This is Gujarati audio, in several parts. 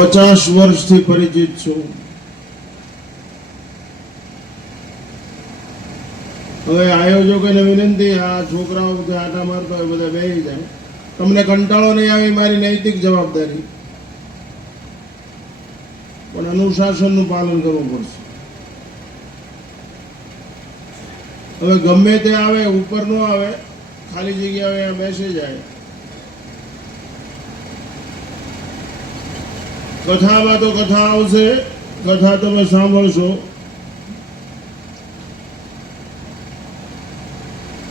પચાસ વર્ષથી પરિચિત છું. હવે આયોજકોને વિનંતી, આ છોકરાઓ બધા આટા મારતા હોય, બધા બે જાય. તમને કંટાળો નહીં આવે મારી નૈતિક જવાબદારી. પણ અનુશાસનનું પાલન કરવું પડશે. હવે ગમે તે આવે, ઉપર નો આવે, ખાલી અહીંયા બેસી જાય કથામાં તો કથા આવશે, કથા તમે સાંભળશો.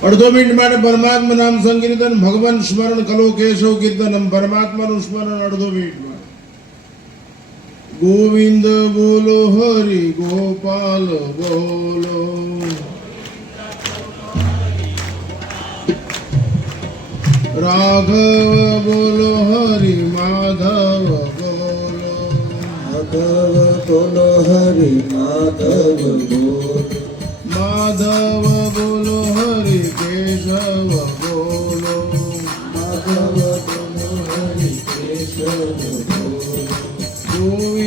અડધો મિનિટ માટે પરમાત્મા નામ સંકીર્તન, ભગવાન સ્મરણ કલો કેશવ કીર્તન પરમાત્માનું સ્મરણ અડધો મિનિટ માટે. ગોવિંદ બોલો, હરિ ગોપાલ બોલો. રાઘવ બોલો, હરિ માધવ માધવ બોલો હરિ માધવ બોલો માધવ બોલો હરિ કેશવ બોલો માધવ બોલો હરિ કેશવ બોલો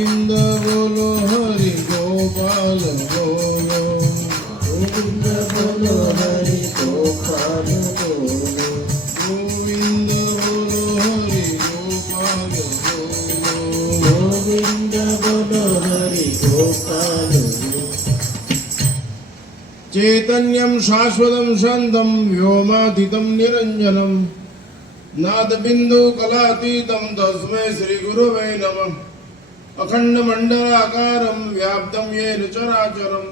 ચૈતન્યમ શાશ્વતમ શાંતમ વ્યોમાતીતમ નિરંજનમ નાદબિંદુ કલાતીતમ તસ્મે શ્રી ગુરુવે નમ અખંડ મંડળાકારમ વ્યાપ્તમ યેન ચરાચરમ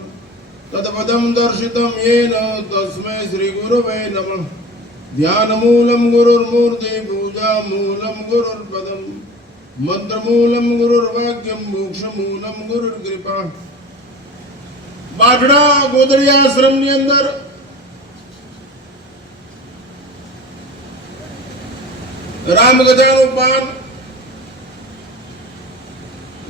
તદપદમ દર્શિતમ યેન તસ્મે શ્રી ગુરુવે નમ ધ્યાનમૂલમ ગુરુર્મૂર્તિ પૂજામૂલમ ગુરુર્પદમ મંત્રમૂલમ ગુરુર્વાક્યમ મોક્ષમૂલમ ગુરુર્કૃપા બાઢડા ગોદડી આશ્રમની અંદર રામગજાનું પાન,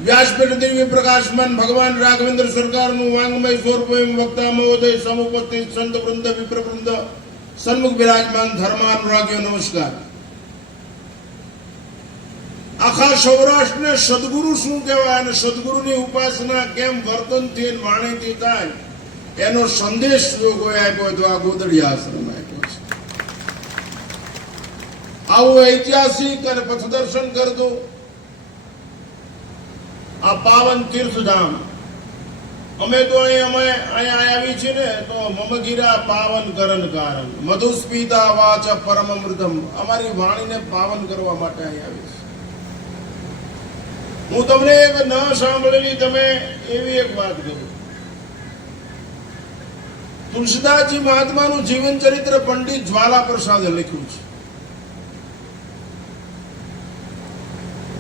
વ્યાસપીઠ દિવ્ય પ્રકાશમાન ભગવાન રાઘવેન્દ્ર સરકારનું વાંગમય સ્વરૂપ વક્તા મહોદય, સમુપસ્થિત સંત વૃંદ વિપ્ર વૃંદ સન્મુખ બિરાજમાન ધર્માનુરાગીઓ, નમસ્કાર. આખા સૌરાષ્ટ્રને સદગુરુ શું કહેવાય અને સદગુરુની ઉપાસના કેમ વર્તનથી વાણીથી થાય, એનો સંદેશ જો આપ્યો તો આ ગોદડી આશ્રમ આપ્યો છે. આવું ઐતિહાસિક અને પથદર્શન કરતું આ પાવન તીર્થધામ. અમે તો અહીં, અમે અહીંયા આવી છીએ ને, તો મમગીરા પાવન કરન કારણ. મધુસ્મિતા વાચ પરમ અમૃતમ અમારી વાણીને પાવન કરવા માટે અહીં આવી છે. હું તમને એક ન સાંભળેલી તમે એવી એક વાત કરું તુલસીદાસજી મહાત્માનું જીવન ચરિત્ર પંડિત જ્વાલા પ્રસાદે લખ્યું છે.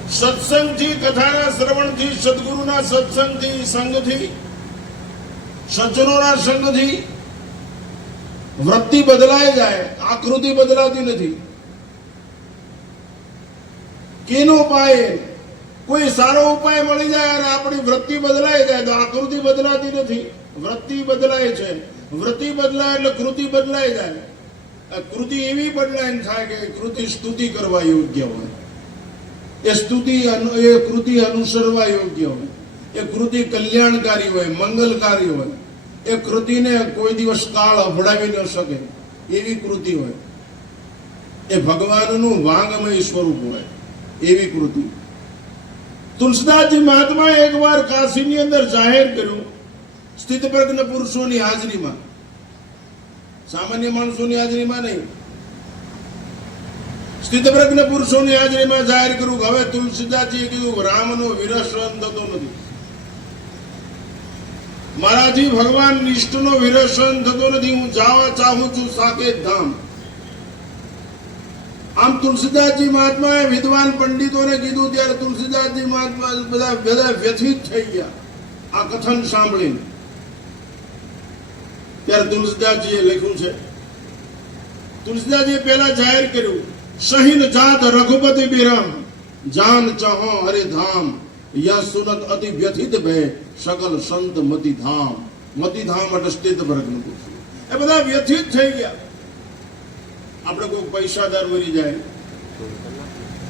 સત્સંગથી, કથાના શ્રવણથી, સદગુરુના સત્સંગથી સંગથી સજ્જનોના સંગથી વૃત્તિ બદલાઈ જાય, આકૃતિ બદલાતી નથી. કેનો ઉપાય કોઈ સારો ઉપાય મળી જાય અને આપણી વૃત્તિ બદલાઈ જાય તો આકૃતિ બદલાતી નથી. વૃત્તિ બદલાય છે. વૃત્તિ બદલાય એટલે કૃતિ બદલાઈ જાય. કૃતિ એવી બદલાય થાય કે કૃતિ સ્તુતિ કરવા યોગ્ય હોય. એ સ્તુતિ એ કૃતિ અનુસરવા યોગ્ય હોય. એ કૃતિ કલ્યાણકારી હોય, મંગલકારી હોય. એ કૃતિને કોઈ દિવસ કાળ અભડાવી ન શકે એવી કૃતિ હોય. એ ભગવાનનું વાંગમય સ્વરૂપ હોય એવી કૃતિ. તુલસીદાસજી મહાત્માએ એકવાર કાશીની અંદર જાહેર કર્યું સ્થિતપ્રજ્ઞ પુરુષોની હાજરીમાં. સામાન્ય માણસોની હાજરીમાં નહીં. સ્થિતપ્રજ્ઞ પુરુષોની હાજરીમાં જાહેર કર્યું હવે તુલસીદાસજીએ કીધું રામનો વિરહ સહન થતો નથી. મારાથી ભગવાન નિષ્ઠનો વિરહ સહન થતો નથી. હું જાવા ચાહું છું સાકેત ધામ. આમ તુલસીદાસજી મહાત્માએ વિદ્વાન પંડિતોને કીધું ત્યારે તુલસીદાસજી મહાત્મા બધા બધા વ્યથિત થઈ ગયા. આ કથન સાંભળીને. ત્યારે તુલસીદાસજીએ લખ્યું છે, તુલસીદાસજીએ પહેલા જાહેર કર્યું, સહીન જાત રઘુપતિ બિરમ જાન ચહો હરે ધામ યા સુનત અતિ વ્યથિત ભે સકલ સંત મતિ ધામ. મતિ ધામ એટલે સ્થિત વર્ગનું પૂછ્યું. એ બધા વ્યથિત થઈ ગયા. આપણે કોઈ પૈસાદાર મરી જાય,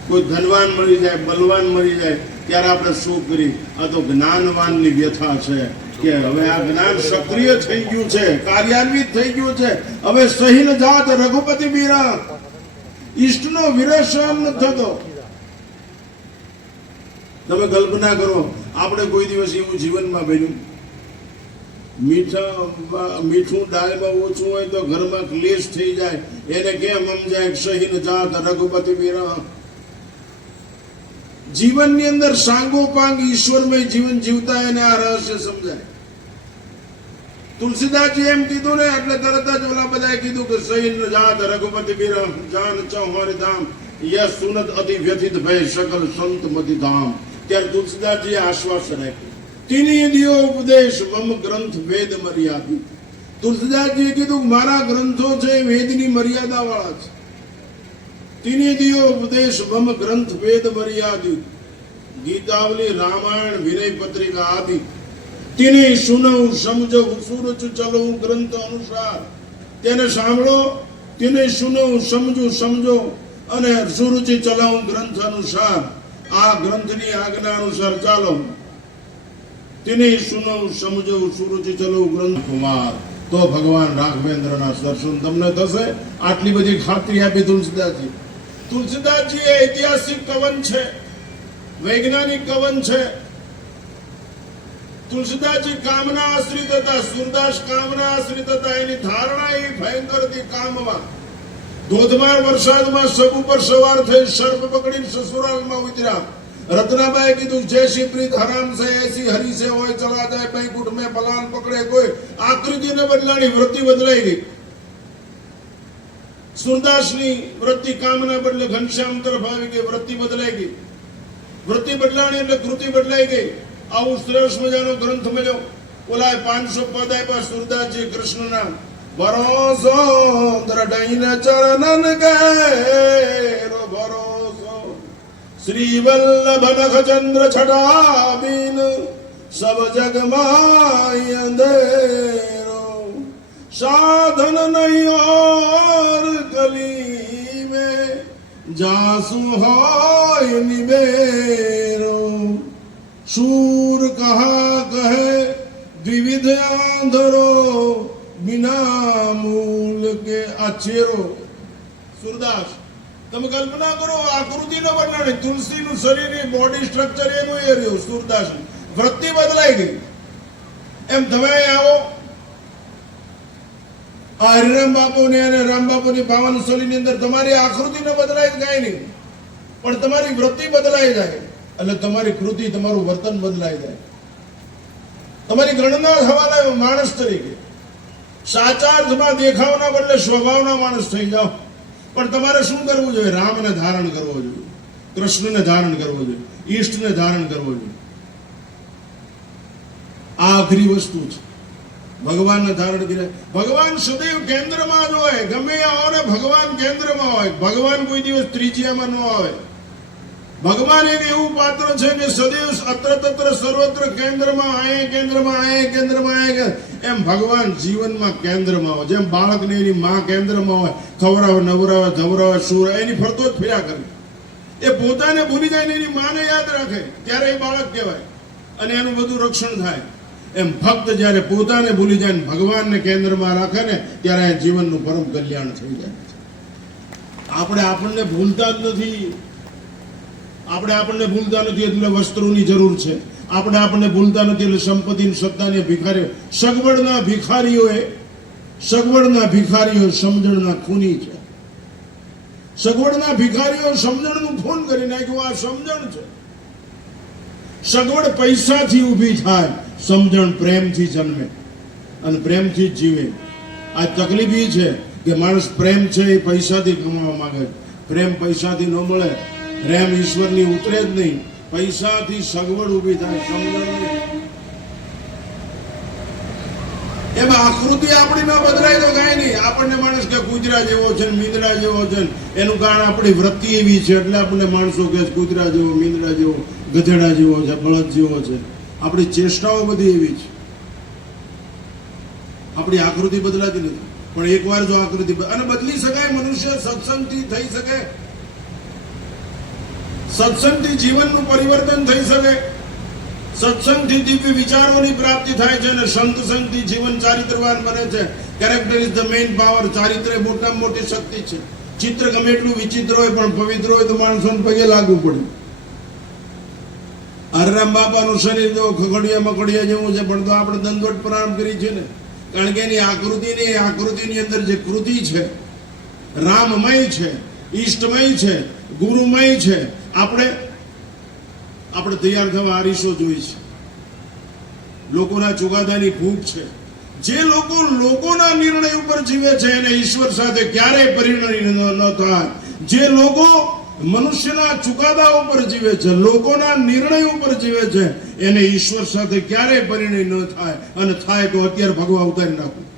કોઈ ધનવાન મરી જાય, બલવાન મરી જાય, ત્યારે આપણે શું કરી આ તો જ્ઞાનવાનની વ્યથા છે કે હવે આ જ્ઞાન સક્રિય થઈ ગયું છે, કાર્યાન્વિત થઈ ગયું છે. હવે સહીન જાત રઘુપતિ બીરા ઈષ્ટનો વિરસામ ન થતો. તમે કલ્પના કરો, આપણે કોઈ દિવસ એવું જીવનમાં બન્યું? મીઠા મીઠું દાળમાં ઓછું હોય તો ઘરમાં ક્લેશ થઈ જાય. એને કેમ સમજાય? સહીન જાત, રઘુપતિ મીરા જીવનની અંદર સાંગોપાંગ ઈશ્વરમય જીવન જીવતા એને આ રહસ્ય સમજાય. તુલસીદાસજી એમ કીધું ને, એટલે તરત જ ઓલા બધાએ કીધું કે સહીન જાત, રઘુપતિ મીરા જાન ચૌહાણ ધામ. યસ સુનત અતિ વ્યથિત ભય, સકલ સંત મતિ ધામ. ત્યારે તુલસીદાસજીએ આશ્વાસન આપ્યું. તીની દિયો ઉપદેશ, મમ ગ્રંથ વેદ મર્યાદિત. તુલસીદાસજીએ કીધું, મારા ગ્રંથો છે વેદની મર્યાદા વાળા છે. તીની દિયો ઉપદેશ, મમ ગ્રંથ વેદ મર્યાદિત. ગીતાવલી, રામાયણ, વિનય પત્રિકા આદિ. તેને સુનવું સમજો, સુરચ, ચલો, ગ્રંથ અનુસાર. તેને સાંભળો, તેને સુનવું સમજુ, સમજો અને સુરુચિ ચલાવું ગ્રંથ અનુસાર. આ ગ્રંથની આજ્ઞા અનુસાર ચાલો. તેને સુનો સમજો સુરુચિ ચલો ગ્રંથ કુમાર તો ભગવાન રાઘવેન્દ્રના દર્શન તમને થશે. આટલી બધી ખાતરી આપી તુલસીદાસજી. તુલસીદાસજી એ ઐતિહાસિક કવન છે. વૈજ્ઞાનિક કવન છે. તુલસીદાસજી કામના આશ્રિત હતા. સુરદાસ કામના આશ્રિત હતા. એની ધારણા એ ભયંકર હતી કામમાં. ધોધમાર વરસાદમાં સબ ઉપર સવાર થઈ, સર્પ પકડીને સસુરાલમાં ઉતર્યા. રત્નાબાઈ કીધું જૈસી પ્રીત હરામ સે એસી હરી સે હોય ચલા જાય પૈકુટ મેં પલાન પકડે કોઈ આકૃતિને બદલાણી વૃત્તિ બદલાઈ ગઈ સુરદાસની વૃત્તિ કામના બદલે ઘનશ્યામ તરફ આવી ગઈ વૃત્તિ બદલાઈ ગઈ વૃત્તિ બદલાણી એટલે કૃતિ બદલાઈ ગઈ આવું સરસ મજાનો ગ્રંથ મળ્યો ઓલા પાંચસો પદ આપ્યા સુરદાસજી કૃષ્ણના ભરોસો દ્રઢઈને ચરણન ગેરો ભરોસો શ્રીવલ્લભ નખચંદ્ર છટાબીન સબ જગ માય અંધેરો સાધન નહીં ઓર કલી મે જાસુ હોય નિબેરો શૂર કહા કહે વિવિધ આંધરો બિના મૂલ કે અચેરો સુરદાસ તમે કલ્પના કરો આકૃતિનો વર્ણન તુલસીનું શરીર બોડી સ્ટ્રક્ચર એમ એ રહ્યું સુરદાસ વૃત્તિ બદલાઈ ગઈ. એમ તમે આવો. આ હરિરામ બાપુની અને રામ બાપુની પાવન સ્થળીની અંદર તમારી આકૃતિ ન બદલાય જાય નહીં. પણ તમારી વૃત્તિ બદલાઈ જાય. એટલે તમારી કૃતિ, તમારું વર્તન બદલાઈ જાય. તમારી ગણના થવા લાગે માણસ તરીકે સાચા અર્થમાં દેખાવના બદલે સ્વભાવના માણસ થઈ જાઓ. પણ તમારે શું કરવું જોઈએ? રામને ધારણ કરવો જોઈએ. કૃષ્ણને ધારણ કરવો જોઈએ. ઈષ્ટને ધારણ કરવો જોઈએ. આ આખરી વસ્તુ છે. ભગવાનને ધારણ કર્યા. ભગવાન સદૈવ કેન્દ્રમાં જ હોય. ગમે ભગવાન કેન્દ્રમાં હોય. ભગવાન કોઈ દિવસ ત્રિજ્યામાં ન આવે. ભગવાન એક એવું પાત્ર છે કે સદૈવ અત્ર તત્ર સર્વત્ર કેન્દ્રમાં આયે કેન્દ્રમાં આયે કેન્દ્રમાં આયે એમ ભગવાન જીવનમાં કેન્દ્રમાં હોય. જેમ બાળકને એની માં કેન્દ્રમાં હોય. ખવડાવે, નવરાવે, ધવરાવે સુર એની ફરતો જ ફર્યા કરે. એ પોતાને ભૂલી જાય ને એની માને યાદ રાખે. ત્યારે એ બાળક કહેવાય. અને એનું બધું રક્ષણ થાય. એમ ભક્ત જ્યારે પોતાને ભૂલી જાય ને ભગવાનને કેન્દ્રમાં રાખે ને, ત્યારે જીવનનું પરમ કલ્યાણ થઈ જાય. આપણે આપણને ભૂલતા જ નથી. આપણે આપણને ભૂલતા નથી એટલે વસ્ત્રોની જરૂર છે. આપણે આપણને ભૂલતા નથી એટલે સંપત્તિની સત્તાની ભિખારીઓ. સગવડના ભિખારીઓએ, સગવડના ભિખારીઓ સમજણના ખૂની છે. સગવડના ભિખારીઓ સમજણનું ખૂન કરી નાખ્યું. આ સમજણ છે. સગવડ પૈસાથી ઊભી થાય, સમજણ પ્રેમથી જન્મે અને પ્રેમથી જ જીવે. આ તકલીફ એ છે કે માણસ પ્રેમ છે એ પૈસાથી કમાવા માંગે. પ્રેમ પૈસાથી ન મળે પ્રેમ ઈશ્વરની ઉતરે જ નહીં. પૈસાથી સગવડ ઊભી થાય સમજણ એમાં આકૃતિ આપણી ના બદલાય તો કાંઈ નહીં. આપણને માણસ કે કૂતરા જેવો છે મીંદડા જેવો છે એનું કારણ આપણી વૃત્તિ એવી છે એટલે આપણને માણસો કે કૂતરા જેવો, મીંદડા જેવો, ગધેડા જેવો છે, બળદ જેવો છે. આપણી ચેષ્ટાઓ બધી એવી છે. આપણી આકૃતિ બદલાતી નથી. પણ એકવાર જો આકૃતિ અને બદલી શકાય, મનુષ્ય સત્સંગથી થઈ શકે સત્સંગથી જીવનનું પરિવર્તન થઈ શકે. સત્સંગથી દિવ્ય વિચારોની પ્રાપ્તિ થાય છે અને સંત સંગથી જીવન ચારિત્રવાન બને છે. Character is the main power ચારિત્ર મોટા મોટી શક્તિ છે. ચિત્ર ગમે એટલું વિચિત્ર હોય પણ પવિત્ર હોય તો માણસોને પગે લાગવું પડે. હરરામ બાપાનું શરીર જો ખગડિયા મકડિયા જેવું છે, પણ તો આપણે દંડવટ પ્રારંભ કરી છે ને. કારણ કે એની આકૃતિની આકૃતિની અંદર જે કૃતિ છે, રામમય છે, ઈષ્ટમય છે, ગુરુમય છે આપણે આપણે તૈયાર થવા આરીશો જોઈ છે. લોકોના ચુકાદાની ભૂખ છે. જે લોકો લોકોના નિર્ણય ઉપર જીવે છે એને ઈશ્વર સાથે ક્યારેય પરિણય ન- થાય. જે લોકો મનુષ્યના ચુકાદા ઉપર જીવે છે, લોકોના નિર્ણય ઉપર જીવે છે, એને ઈશ્વર સાથે ક્યારેય પરિણય ન થાય. અને થાય તો અત્યારે ભગવા ઉતારી નાખવું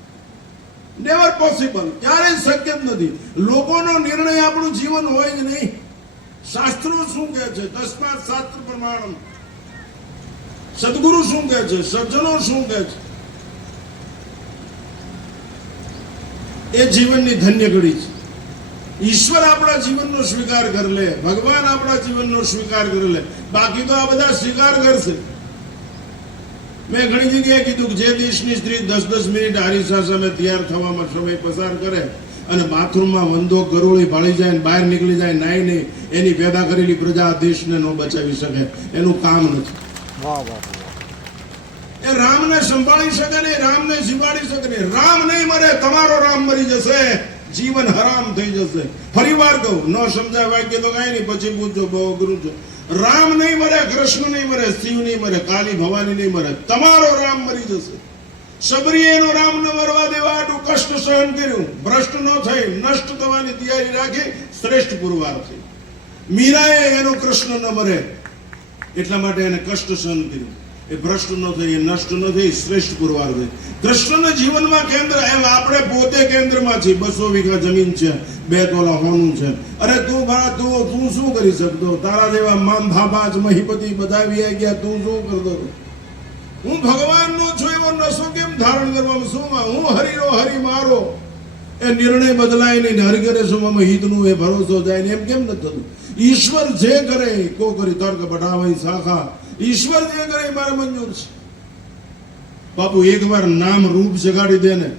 નેવર પોસિબલ ક્યારેય શક્ય જ નથી. લોકોનો નિર્ણય આપણું જીવન હોય જ નહીં. શાસ્ત્રો શું કહે છે? દસમા શાસ્ત્ર પ્રમાણ સદગુરુ શું કહે છે? સજ્જનો શું કહે છે? એ જીવનની ધન્ય ઘડી છે. ઈશ્વર આપણા જીવનનો સ્વીકાર કરી લે, ભગવાન આપણા જીવનનો સ્વીકાર કરી લે. બાકી તો આ બધા સ્વીકાર કરશે. મેં ઘણી જગ્યાએ કીધું કે જે દેશની સ્ત્રી દસ દસ મિનિટ હારી સામે તૈયાર થવામાં સમય પસાર કરે અને બાથરૂમમાં વંદો ગરોળી ભાળી જાય બહાર નીકળી જાય નાય નહીં એની પેદા કરેલી પ્રજા આ દેશને ન બચાવી શકે. એનું કામ નથી. એ રામને સંભાળી શકે નહીં રામને જીવાડી શકે નહીં રામ નહીં મરે તમારો રામ મરી જશે. જીવન હરામ થઈ જશે. ફરી વાર કહું ન સમજાય વાક્ય તો કઈ નહીં પછી પૂછજો બહુ અઘરું છો. રામ નહીં મરે કૃષ્ણ નહીં મરે શિવ નહીં મરે કાલી ભવાની નહીં મરે તમારો રામ મરી જશે. સબરી એનો રામ ન મરવા દેવા કષ્ટ સહન કર્યું, ભ્રષ્ટ ન થઈ, નષ્ટ થવાની તૈયારી રાખી શ્રેષ્ઠ પુરવાર થઈ. મીરાએ એનો કૃષ્ણ ન મરે, એટલા માટે એને કષ્ટ સહન કર્યું. એ ભ્રષ્ટ ન થઈ, એ નષ્ટ ન થઈ, શ્રેષ્ઠ પુરવાર થઈ. કૃષ્ણના જીવનમાં કેન્દ્ર, એમ આપણે પોતે કેન્દ્રમાં છીએ બસો વીઘા જમીન છે, બે તોલા હોનું છે. અરે તું ભા તું તું શું કરી શકતો? તારા જેવા મામ ભાબાજ મહીપતિ બધા વી ગયા, તું શું કરતો? હું ભગવાનનો છું એવો શું કેમ ધારણ કરવાનું? શું હું હરીનો હરી મારો. એ નિર્ણય બદલાય નહીં હરિ કરે શું આમાં હિતનું એ ભરોસો જાય એમ કેમ નથી થતું? ઈશ્વર જે કરે કો કરી તર્ક બઢાવાય શાખા ઈશ્વર જે કરે મારે મંજૂર છે. બાપુ, એકવાર નામ રૂપ જગાડી દે ને,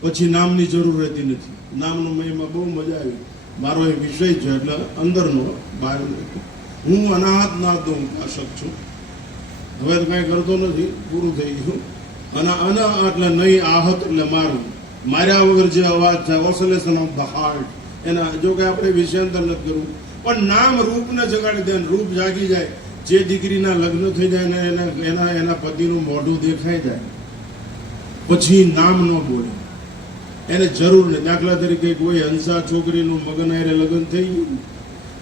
પછી નામની જરૂર રહેતી નથી. નામનો મહિમા બહુ મજા આવી. મારો એ વિષય છે એટલે અંદરનો બહાર હું અનાથ નાથ હું ઉપાસક છું. હવે તો કાંઈ કરતો નથી, પૂરું થઈ ગયું. અને આના એટલે નહીં આહત એટલે મારું. માર્યા વગર જે અવાજ થાય ઓસોલેશન ઓફ ધ હાર્ટ એના જો કે આપણે વિષયાંતર નથી કરવું. પણ નામ રૂપને જગાડી દે રૂપ જાગી જાય. જે દીકરીના લગ્ન થઈ જાય ને એના એના એના પતિનું મોઢું દેખાઈ જાય. પછી નામ ન બોલે. એને જરૂર નહીં દાખલા તરીકે કોઈ હંસા છોકરીનું મગન હારે લગ્ન થઈ ગયું.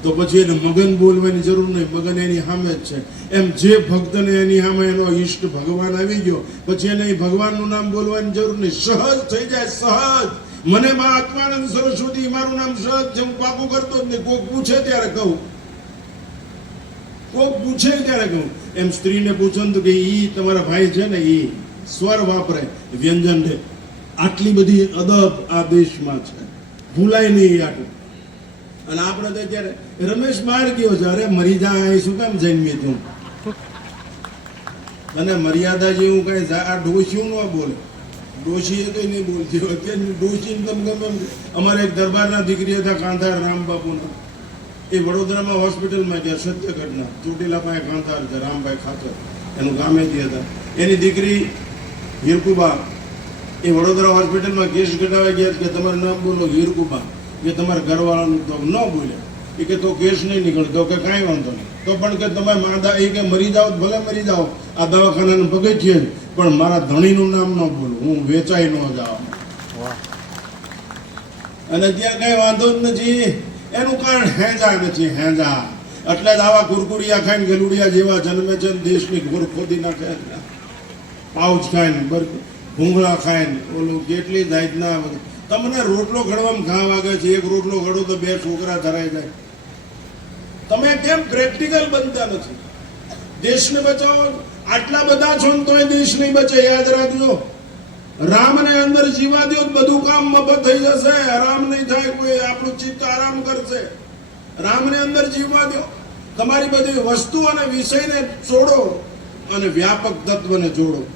તો પછી એને મગન બોલવાની જરૂર નહીં. મગન એની સામે જ છે. એમ જે ભક્તને એની સામે એનો ઈષ્ટ ભગવાન આવી ગયો, પછી એને ભગવાનનું નામ બોલવાની જરૂર નહીં. સહજ થઈ જાય, સહજ. મને મા આત્માનંદ સરસ્વતી, મારું નામ સહજ છે, હું પાકું કરતો જ નહીં. કોક પૂછે ત્યારે કહું. કોક પૂછે ત્યારે કહું. એમ સ્ત્રીને પૂછો ને તો કે ઈ તમારા ભાઈ છે ને ઈ સ્વર વાપરે, વ્યંજન છે આટલી બધી અદબ આ દેશમાં છે. ભૂલાય નહીં આટલું. અને આપણે તો અત્યારે રમેશ બહાર ગયો છે. અરે મરી જા શું કામ જન્મી તું? અને મર્યાદા જેવું કઈ જા- આ ડોશીઓ ન બોલે. ડોશી એ તો નહીં બોલતી. અત્યારે ડોશી તમે ગમે. અમારે એક દરબારના દીકરી હતા, કાંધાર રામબાપુના. એ વડોદરામાં હોસ્પિટલમાં ગયા સત્ય ઘટના ચોટીલા પાસે કાંધાર છે રામભાઈ ખાતર. એનું ગામે ગામેથી હતા. એની દીકરી હિરકુબા. એ વડોદરા હોસ્પિટલમાં કેસ ઘટાવા ગયા કે તમારું નામ બોલો, હીરકુબા. કે તમારા ઘરવાળાનું તો ન બોલ્યા એ કે તો કેસ નહીં નીકળે. તો કે કાંઈ વાંધો નહીં. તો પણ કે તમે માદા એ કે મરી જાઓ ભલે મરી જાઓ. આ દવાખાનાનું પગથિયે પણ મારા ધણીનું નામ ન બોલું. હું વેચાઈ ન જાઉં. અને ત્યાં કઈ વાંધો જ નથી. એનું કારણ હેંજા નથી, હેંજા. એટલે જ આવા કુરકુડિયા ખાઈને ગલુડિયા જેવા જન્મે છે દેશની ઘોર ખોદી નાખે પાઉચ ખાઈને ભૂંગળા ખાઈને, ઓલું કેટલી જાતના. તમને રોટલો ઘડવામાં ઘા વાગે છે, એક રોટલો ઘડો તો બે છોકરા ધરાઈ જાય. તમે કેમ પ્રેક્ટિકલ બનતા નથી? દેશને બચાવો. આટલા બધા છો ને તોય દેશ નહીં બચે, યાદ રાખજો. રામને અંદર જીવા દો બધું કામ મફત થઈ જશે. આરામ નહીં થાય કોઈ, આપણું ચિત્ત આરામ કરશે. રામને અંદર જીવવા દો તમારી બધી વસ્તુ અને વિષયને છોડો અને વ્યાપક તત્વને જોડો.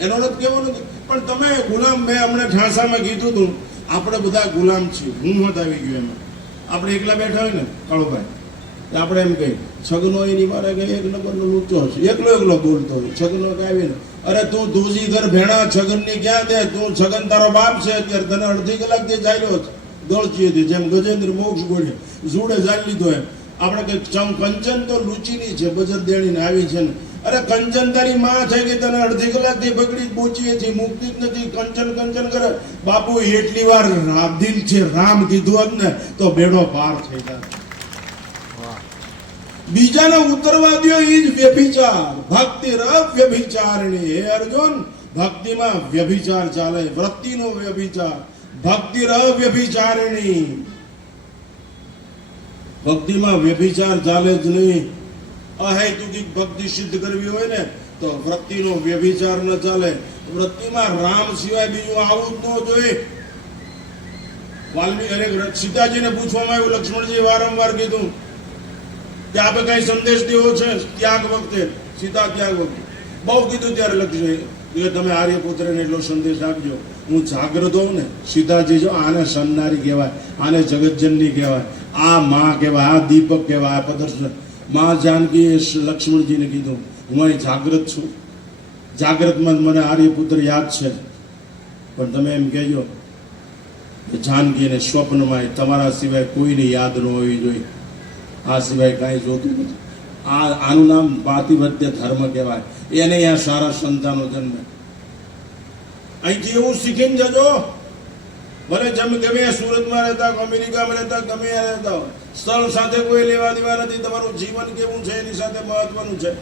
એનો અર્થ કેવો નથી? પણ તમે ગુલામ મેં હમણાં ઠાસામાં કીધું હતું આપણે બધા ગુલામ છીએ. હું મત આવી ગયો એમાં. આપણે એકલા બેઠા હોય ને, કાળુભાઈ આપણે એમ કહીએ, છગનો એની મારે કહીએ એક નંબરનો લૂંચો હશે. એકલો એકલો બોલતો હોય. છગનો કે આવીને અરે તું ધોજી ઘર ભેણા, છગનની ક્યાં દે? તું છગન તારો બાપ છે અત્યારે. તને અડધી કલાકથી ચાલ્યો છે. હતી. જેમ ગજેન્દ્ર મોક્ષ બોલ્યો. જોડે જાણી લીધો એમ. આપણે કંઈક ચમ કંચન તો લુચીની છે બજર દેણીને આવી છે ને. અરે કંચન તારી માં છે કે તને અડધી કલાકથી બગડી પહોંચીએ છીએ મુક્તિ જ નથી. કંચન કંચન કરે. બાપુ એટલી વાર રામદિલ છે રામ કીધું હોત ને તો બેડો પાર થઈ જાય. બીજાને ઉતરવા દો એ જ વ્યભિચાર. ભક્તિ રફ વ્યભિચારણી હે અર્જુન ભક્તિમાં વ્યભિચાર ચાલે વૃત્તિનો વ્યભિચાર. ભક્તિ રવ વ્યભિચારણી. ભક્તિમાં વ્યભિચાર ચાલે જ નહીં. અહેતુકિક ભક્તિ સિદ્ધ કરવી હોય ને, તો વૃત્તિનો વ્યભિચાર ન ચાલે. વૃત્તિમાં રામ સિવાય બીજું આવું જ ન જોઈએ. વાલ્મી અરે સીતાજીને પૂછવામાં આવ્યું લક્ષ્મણજી વારંવાર કીધું કે આપણે કઈ સંદેશ દેવો છે? ત્યાગ વખતે. સીતા ત્યાગ વખતે. બહુ કીધું ત્યારે લક્ષ્મણ એટલે તમે આર્યપુત્રને એટલો સંદેશ આપજો. હું જાગ્રત હોઉં ને, સીતાજી જો આને સન્નારી કહેવાય, આને જગતજનની કહેવાય, આ માં કહેવાય, આ દીપક કહેવાય, આ પ્રદર્શન માં જાનકીએ લક્ષ્મણજીને કીધું, હું અહીં જાગ્રત છું. જાગ્રતમાં મને આર્યપુત્ર યાદ છે. પણ તમે એમ કહેજો કે જાનકીને સ્વપ્નમાં તમારા સિવાય કોઈને યાદ ન હોવી જોઈએ. આ સિવાય કાંઈ જોતું નથી. આ આનું નામ પાતિવત્ય ધર્મ કહેવાય. એને અહીંયા સારા સંતાનો જન્મે. અહીંથી એવું શીખીને જજો. ભલે જમ ગમે સુરતમાં રહેતા અમેરિકામાં રહેતા, ગમે રહેતા સ્થળ સાથે કોઈ લેવા દેવા નથી. તમારું જીવન કેવું છે? એની સાથે મહત્વનું છે.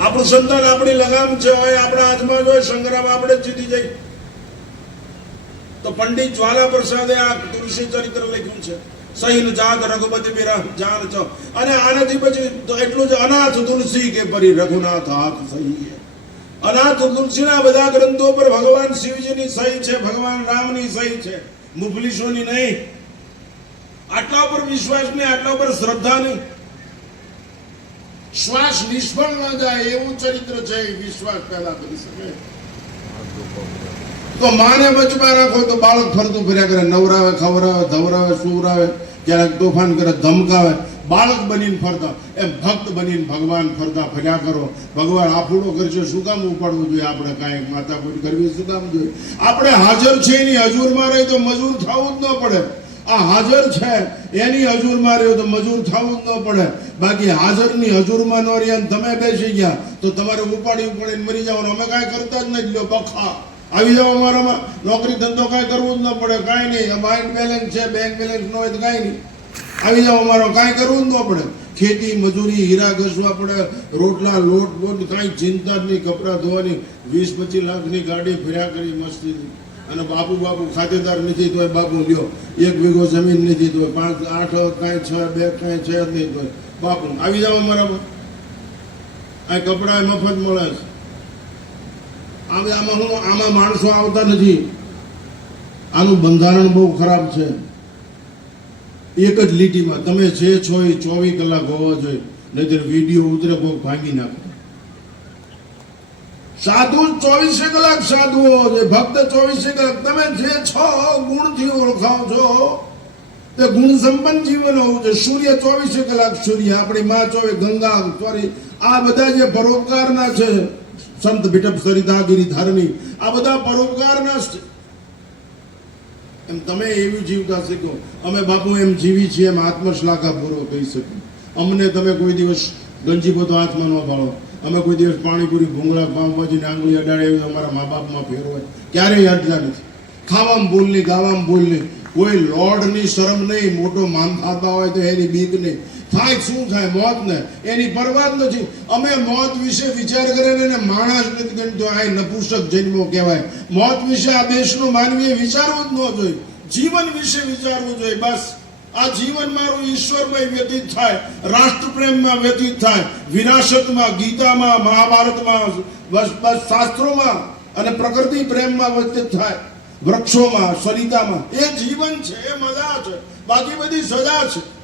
આપણું સંતાન આપણી લગામ છે, હોય આપણા હાથમાં જ હોય, સંગ્રામ આપણે જીતી જઈ તો પંડિત જ્વાલા પ્રસાદે આ તુલસી ચરિત્ર લખ્યું છે. સહીન જાત રઘુપતિ મેરા જાન છો અને આનાથી પછી એટલું જ અનાથ તુલસી કે પરી રઘુનાથ હાથ સહી અનાથ તુલસીના બધા ગ્રંથો પર ભગવાન શિવજીની સહી છે, ભગવાન રામની સહી છે. મુફલીસોની નહીં. આટલા પર વિશ્વાસ નહીં, આટલા પર શ્રદ્ધા નહીં. શ્વાસ નિષ્ફળ ન જાય એવું ચરિત્ર છે વિશ્વાસ પેદા કરી શકે. તો માને વચમાં રાખો, તો બાળક ફરતું ફર્યા કરે, નવરાવે, ખવરાવે, ધવરાવે, સુવરાવે, ક્યારેક તોફાન કરે, ધમકાવે. બાળક બનીને ફરતા. એમ ભક્ત બનીને ભગવાન ફરતા. ફર્યા કરો. ભગવાન આફુડો કરશે શું કામ ઉપાડવું જોઈએ? આપણે કાંઈ માથાકૂટ કરવી શું કામ જોઈએ? આપણે હાજર છે એની હજુરમાં રહી તો મજૂર થવું જ ન પડે. આ હાજર છે. એની હજુરમાં રહ્યો તો મજૂર થવું જ ન પડે. બાકી હાજરની હજુરમાં ન રહ્યા તમે બેસી ગયા તો તમારે ઉપાડી ઉપાડીને મરી જવાનું. અમે કાંઈ કરતા જ નથી. લો, બખા. આવી જાઓ અમારામાં. નોકરી ધંધો કાંઈ કરવું જ ન પડે. કાંઈ નહીં. માઇન્ડ બેલેન્સ છે. બેંક બેલેન્સ ન હોય તો કાંઈ નહીં. આવી જાવ અમારો, કાંઈ કરવું જ ન પડે. ખેતી, મજૂરી, હીરા ઘસવા પડે, રોટલા, લોટ, બોટ, કાંઈ ચિંતા નહીં, કપડાં ધોવાની, વીસ પચીસ લાખની ગાડી ફેર્યા કરી મસ્તી. અને બાપુ બાપુ ખાતેદાર નથી તો બાપુ લ્યો એક વીઘો જમીન નથી તો પાંચ, આઠ, કાંઈ છ, બે, કાંઈ છ નહીં તો બાપુ, આવી જાવ અમારામાં આ કપડાં મફત મળે છે. આમ હું, આમાં માણસો આવતા નથી. આનું બંધારણ બહુ ખરાબ છે. એક જ લીટીમાં તમે જે છો એ ચોવીસ કલાક હોવા જોઈએ. નહીતર વીડિયો ઉતરે કોક ભાંગી નાખો. સાધુ ચોવીસે કલાક સાધુ હોવો જોઈએ. ભક્ત ચોવીસે કલાક. તમે જે છો, ગુણથી ઓળખાવ છો. તે ગુણ સંપન્ન જીવન હોવું જોઈએ. સૂર્ય ચોવીસે કલાક સૂર્ય. આપણી માં ચોવીસ ગંગા, સોરી, આ બધા જે પરોપકારના છે, સંત ભીટપ સરિતાગીરી ધારની, આ બધા પરોપકારના. એમ તમે એવું જીવતા શીખો. અમે બાપુ એમ જીવી છીએ, એમ આત્મશ્લાઘા પૂર્વક કહી શકું. અમને તમે કોઈ દિવસ ગંજી પોતો હાથમાં ન પાડો. અમે કોઈ દિવસ પાણીપુરી, ભૂંગળા પાઉંભાજીની આંગળી અડાડે એવું અમારા મા બાપમાં ફેર હોય ક્યારેય અડતા નથી. ખાવામાં ભૂલ નહીં, ગાવામાં નહીં. કોઈ લોડની શરમ નહીં, મોટો માન ખાતા હોય તો એની બીક નહીં. થાય શું થાય? મોત ને. એની પરવા નથી. અમે મોત વિશે વિચાર કરીને એને માણસ નથી ગણતો. આ નપુસક જન્મો કહેવાય. મોત વિશે આ દેશનું માનવીએ વિચારવું જ ન જોઈએ. જીવન વિશે વિચારવું જોઈએ. બસ. આ જીવન મારું ઈશ્વરમય વ્યતીત થાય. રાષ્ટ્રપ્રેમમાં વ્યતીત થાય. વિરાસતમાં, ગીતામાં, મહાભારતમાં, બસ બસ, શાસ્ત્રોમાં અને પ્રકૃતિ પ્રેમમાં વ્યતીત થાય. વૃક્ષોમાં, સરિતામાં. એ જીવન છે, એ મજા છે. બાકી બધી સજા છે.